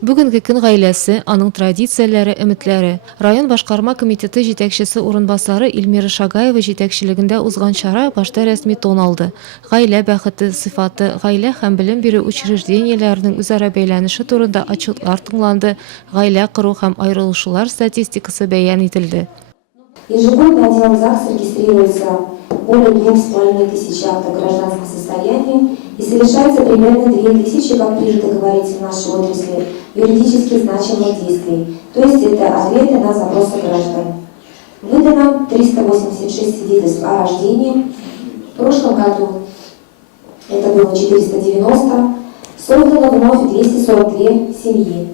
Бүгенге көн гаиләсе, аның традицияләре, өметләре. Район башкарма комитеты җитәкчесе урынбасары Илмира Шагаева җитәкчелегендә узган чара башта рәсми тон алды. Гаилә бәхете сыйфаты, гаилә һәм белем бирү учреждениеләренең үзара бәйләнеше турында отчетлар тыңланды. Гаилә кору һәм аерылышулар статистикасы бәян ителде. Ежегодно отделом ЗАГС регистрируется более 2500 актов гражданского состояния и совершается примерно 2000, как принято говорить в нашей отрасли, юридически значимых действий. То есть это ответы на запросы граждан. Выдано 386 свидетельств о рождении. В прошлом году это было 490. Создано вновь 242 семьи.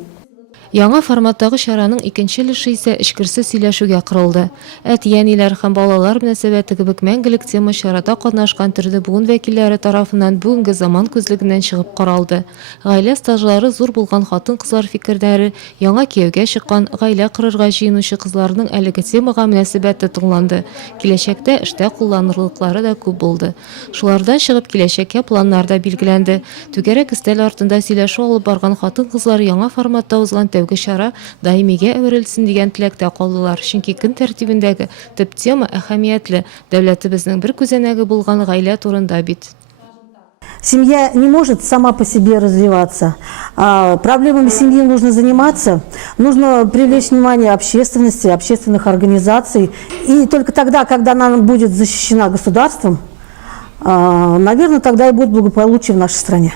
Яңа форматтагы чараның икенче өлеше исә эчкерсез сөйләшүгә корылды. Әти-әниләр һәм балалар мөнәсәбәте кебек мәңгелек тема чарада катнашкан төрле буын вәкилләре тарафыннан бүгенге заман күзлегеннән чыгып каралды. Гаилә стажлары зур булган хатын-кызлар фикерләре, яңа кияүгә чыккан, гаилә корырга җыенучы кызларның әлеге темага мөнәсәбәте тыңланды. Киләчәктә эштә кулланырлыклары да күп булды. Шулардан чыгып киләчәккә планнар да билгеләнде. Түгәрәк өстәл артында сөйләшү алып барган хатын-кызлар яңа форматта узган тәүге чара даимигә әверелсен дигән теләктә калдылар. Чөнки көн тәртибендәге төп тема әһәмиятле. Дәүләтебезнең бер күзәнәге булган гаилә турында бит. Семья не может сама по себе развиваться. Проблемами семьи нужно заниматься, нужно привлечь внимание общественности, общественных организаций. И только тогда, когда она будет защищена государством, наверное, тогда и будет благополучие в нашей стране.